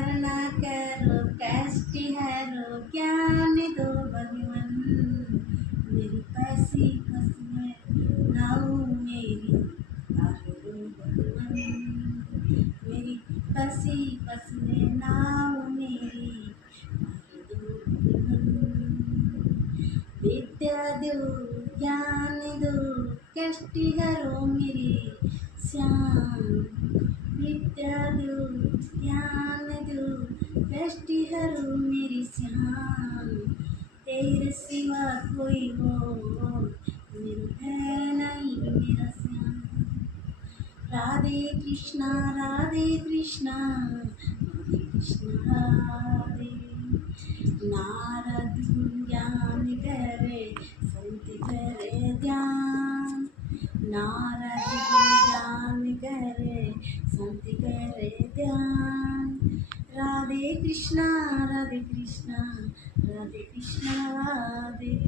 करना करो कैसी हैरो ज्ञान दो भगवन मेरी पैसी कसमें नाऊ मेरी तारो भगवन मेरी पैसी कसमें नाऊ मेरी तारो भगवन विद्या दो ज्ञान दो कैसी हैरो मेरी श्याम विद्या दो ज्ञान दो कष्टि हरो मेरी श्याम तेरे सिवा कोई हो मेरा है नहीं मेरा श्याम राधे कृष्णा राधे कृष्णा राधे कृष्णा राधे नारद ज्ञान करे संत करे ध्यान नारद ज्ञान करे संत करे ध्यान राधे कृष्णा राधे कृष्णा राधे कृष्णा राधे।